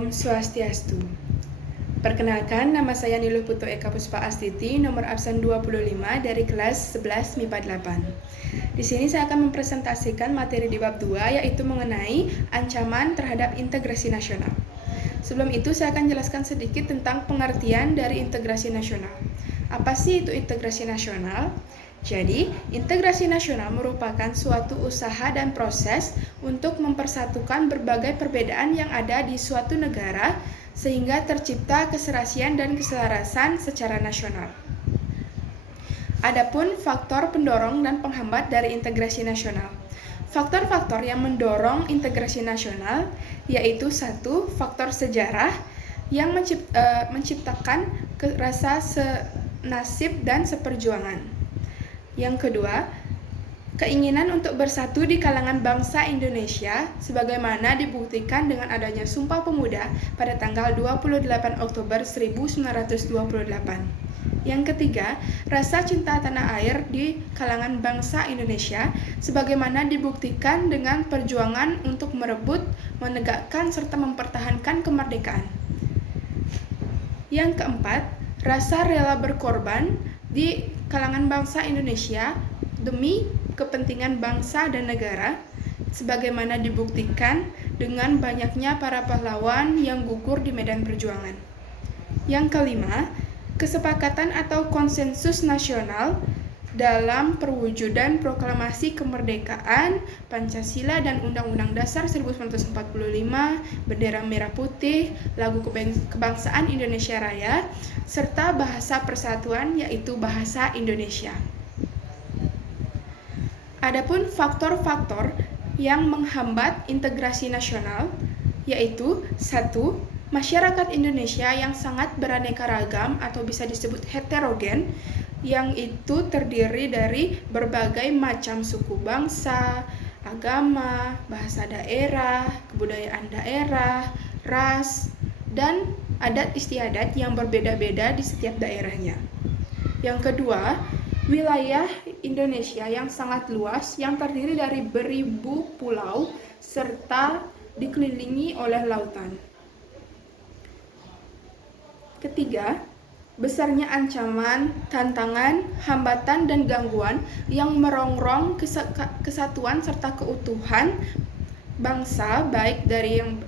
Om Swastiastu. Perkenalkan, nama saya Niluh Putu Eka Puspa Astiti, nomor absen 25 dari kelas 11 MIPA 8. Di sini saya akan mempresentasikan materi di bab 2, yaitu mengenai ancaman terhadap integrasi nasional. Sebelum itu, saya akan jelaskan sedikit tentang pengertian dari integrasi nasional. Apa sih itu integrasi nasional? Jadi, integrasi nasional merupakan suatu usaha dan proses untuk mempersatukan berbagai perbedaan yang ada di suatu negara sehingga tercipta keserasian dan keselarasan secara nasional. Adapun faktor pendorong dan penghambat dari integrasi nasional. Faktor-faktor yang mendorong integrasi nasional yaitu 1. Faktor sejarah yang menciptakan rasa senasib dan seperjuangan. Yang kedua, keinginan untuk bersatu di kalangan bangsa Indonesia sebagaimana dibuktikan dengan adanya Sumpah Pemuda pada tanggal 28 Oktober 1928. Yang ketiga, rasa cinta tanah air di kalangan bangsa Indonesia sebagaimana dibuktikan dengan perjuangan untuk merebut, menegakkan, serta mempertahankan kemerdekaan. Yang keempat, rasa rela berkorban di kalangan bangsa Indonesia demi kepentingan bangsa dan negara sebagaimana dibuktikan dengan banyaknya para pahlawan yang gugur di medan perjuangan. Yang kelima, kesepakatan atau konsensus nasional dalam perwujudan proklamasi kemerdekaan, Pancasila dan Undang-Undang Dasar 1945, bendera merah putih, lagu kebangsaan Indonesia Raya, serta bahasa persatuan yaitu bahasa Indonesia. Adapun faktor-faktor yang menghambat integrasi nasional yaitu 1. Masyarakat Indonesia yang sangat beraneka ragam atau bisa disebut heterogen, yang itu terdiri dari berbagai macam suku bangsa, agama, bahasa daerah, kebudayaan daerah, ras, dan adat istiadat yang berbeda-beda di setiap daerahnya. Yang kedua, wilayah Indonesia yang sangat luas yang terdiri dari beribu pulau serta dikelilingi oleh lautan. Ketiga, besarnya ancaman, tantangan, hambatan, dan gangguan yang merongrong kesatuan serta keutuhan bangsa baik dari yang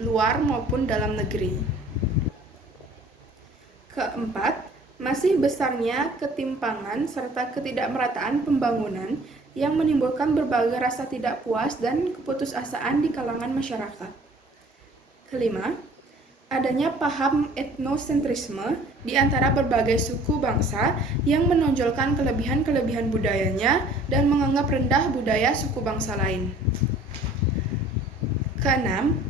luar maupun dalam negeri. Keempat, masih besarnya ketimpangan serta ketidakmerataan pembangunan yang menimbulkan berbagai rasa tidak puas dan keputusasaan di kalangan masyarakat. Kelima, adanya paham etnosentrisme di antara berbagai suku bangsa yang menonjolkan kelebihan-kelebihan budayanya dan menganggap rendah budaya suku bangsa lain. Keenam,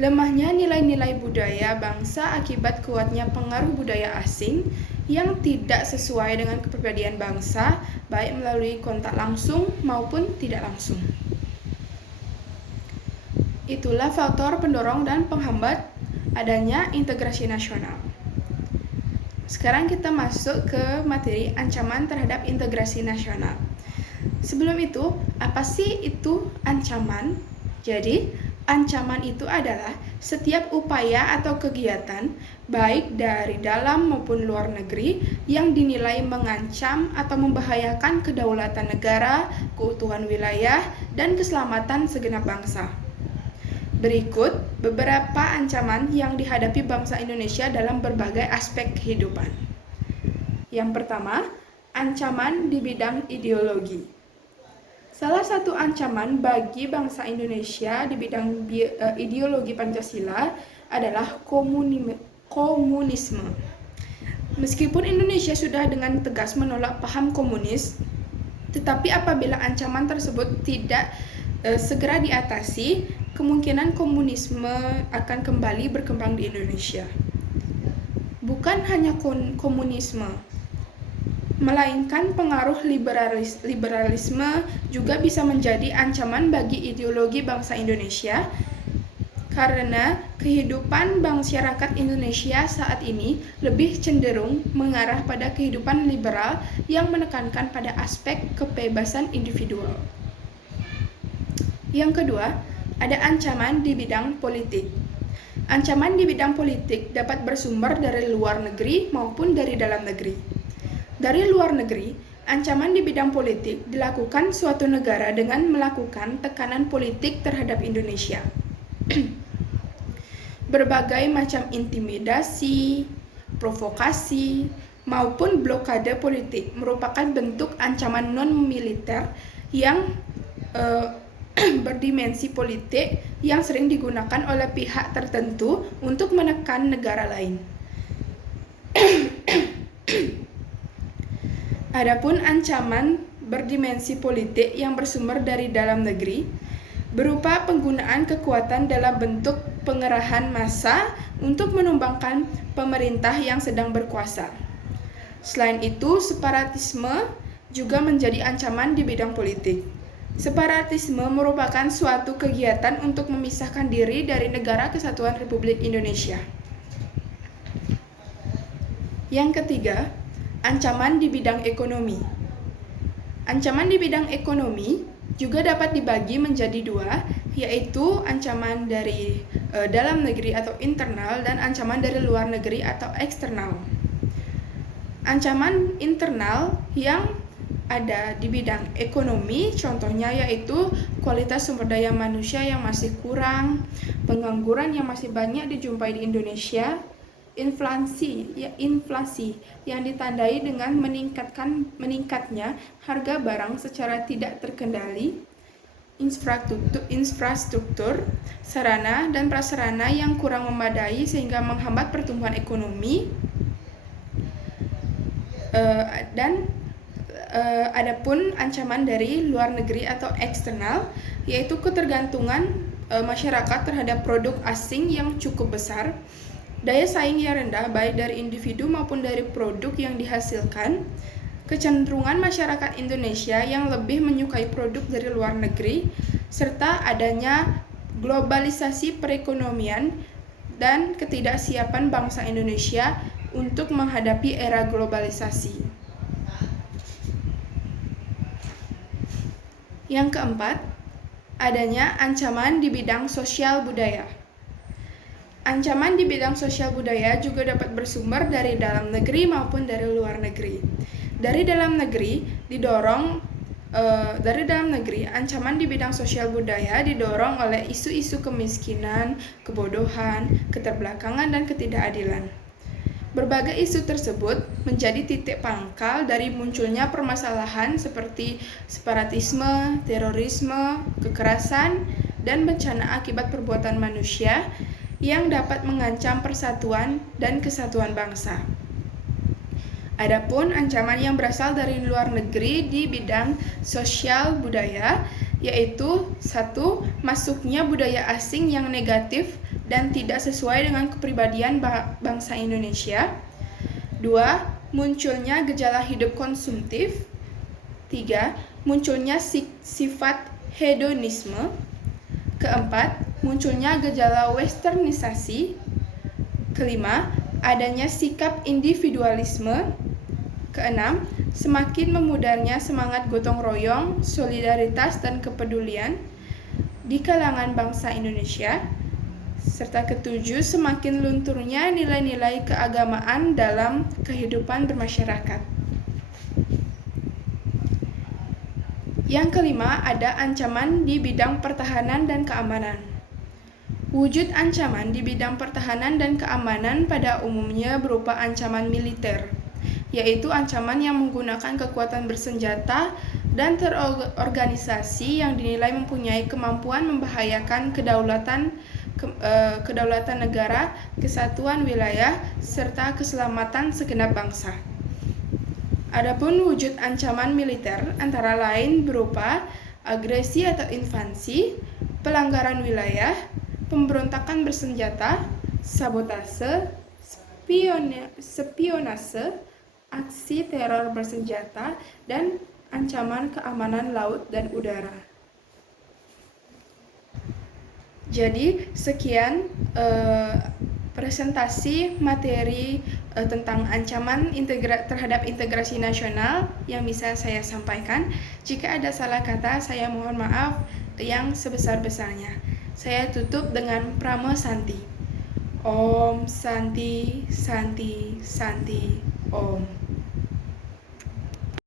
lemahnya nilai-nilai budaya bangsa akibat kuatnya pengaruh budaya asing yang tidak sesuai dengan kepribadian bangsa, baik melalui kontak langsung maupun tidak langsung. Itulah faktor pendorong dan penghambat adanya integrasi nasional. Sekarang kita masuk ke materi ancaman terhadap integrasi nasional. Sebelum itu, apa sih itu ancaman? Jadi, ancaman itu adalah setiap upaya atau kegiatan, baik dari dalam maupun luar negeri, yang dinilai mengancam atau membahayakan kedaulatan negara, keutuhan wilayah, dan keselamatan segenap bangsa. Berikut beberapa ancaman yang dihadapi bangsa Indonesia dalam berbagai aspek kehidupan. Yang pertama, ancaman di bidang ideologi. Salah satu ancaman bagi bangsa Indonesia di bidang ideologi Pancasila adalah komunisme. Meskipun Indonesia sudah dengan tegas menolak paham komunis, tetapi apabila ancaman tersebut tidak segera diatasi, kemungkinan komunisme akan kembali berkembang di Indonesia. Bukan hanya komunisme, melainkan pengaruh liberalisme juga bisa menjadi ancaman bagi ideologi bangsa Indonesia, karena kehidupan masyarakat Indonesia saat ini lebih cenderung mengarah pada kehidupan liberal yang menekankan pada aspek kebebasan individual. Yang kedua, ada ancaman di bidang politik. Ancaman di bidang politik dapat bersumber dari luar negeri maupun dari dalam negeri. Dari luar negeri, ancaman di bidang politik dilakukan suatu negara dengan melakukan tekanan politik terhadap Indonesia. Berbagai macam intimidasi, provokasi, maupun blokade politik merupakan bentuk ancaman non-militer yang berdimensi politik yang sering digunakan oleh pihak tertentu untuk menekan negara lain. Adapun ancaman berdimensi politik yang bersumber dari dalam negeri berupa penggunaan kekuatan dalam bentuk pengerahan massa untuk menumbangkan pemerintah yang sedang berkuasa. Selain itu, separatisme juga menjadi ancaman di bidang politik. Separatisme merupakan suatu kegiatan untuk memisahkan diri dari Negara Kesatuan Republik Indonesia. Yang ketiga, ancaman di bidang ekonomi. Ancaman di bidang ekonomi juga dapat dibagi menjadi dua, yaitu ancaman dari dalam negeri atau internal dan ancaman dari luar negeri atau eksternal. Ancaman internal yang ada di bidang ekonomi, contohnya yaitu kualitas sumber daya manusia yang masih kurang, pengangguran yang masih banyak dijumpai di Indonesia, inflasi yang ditandai dengan meningkatnya harga barang secara tidak terkendali, infrastruktur, sarana dan prasarana yang kurang memadai sehingga menghambat pertumbuhan ekonomi, dan adapun ancaman dari luar negeri atau eksternal yaitu ketergantungan masyarakat terhadap produk asing yang cukup besar, daya saing yang rendah baik dari individu maupun dari produk yang dihasilkan, kecenderungan masyarakat Indonesia yang lebih menyukai produk dari luar negeri, serta adanya globalisasi perekonomian dan ketidaksiapan bangsa Indonesia untuk menghadapi era globalisasi. Yang keempat, adanya ancaman di bidang sosial budaya. Ancaman di bidang sosial budaya juga dapat bersumber dari dalam negeri maupun dari luar negeri. Dari dalam negeri, ancaman di bidang sosial budaya didorong oleh isu-isu kemiskinan, kebodohan, keterbelakangan, dan ketidakadilan. Berbagai isu tersebut menjadi titik pangkal dari munculnya permasalahan seperti separatisme, terorisme, kekerasan, dan bencana akibat perbuatan manusia yang dapat mengancam persatuan dan kesatuan bangsa. Adapun ancaman yang berasal dari luar negeri di bidang sosial budaya yaitu 1. Masuknya budaya asing yang negatif dan tidak sesuai dengan kepribadian bangsa Indonesia. 2. Munculnya gejala hidup konsumtif. 3. Munculnya sifat hedonisme. 4. Munculnya gejala westernisasi. 5. Adanya sikap individualisme. 6. Semakin memudarnya semangat gotong royong, solidaritas, dan kepedulian di kalangan bangsa Indonesia. Serta 7. Semakin lunturnya nilai-nilai keagamaan dalam kehidupan bermasyarakat. Yang kelima, ada ancaman di bidang pertahanan dan keamanan. Wujud ancaman di bidang pertahanan dan keamanan pada umumnya berupa ancaman militer, yaitu ancaman yang menggunakan kekuatan bersenjata dan terorganisasi yang dinilai mempunyai kemampuan membahayakan kedaulatan negara, kesatuan wilayah, serta keselamatan segenap bangsa. Adapun wujud ancaman militer antara lain berupa agresi atau invasi, pelanggaran wilayah, pemberontakan bersenjata, sabotase, spionase, aksi teror bersenjata, dan ancaman keamanan laut dan udara. Jadi sekian presentasi materi tentang ancaman terhadap integrasi nasional yang bisa saya sampaikan. Jika ada salah kata, saya mohon maaf yang sebesar-besarnya. Saya tutup dengan Pramo Santi. Om Santi Santi Santi Om.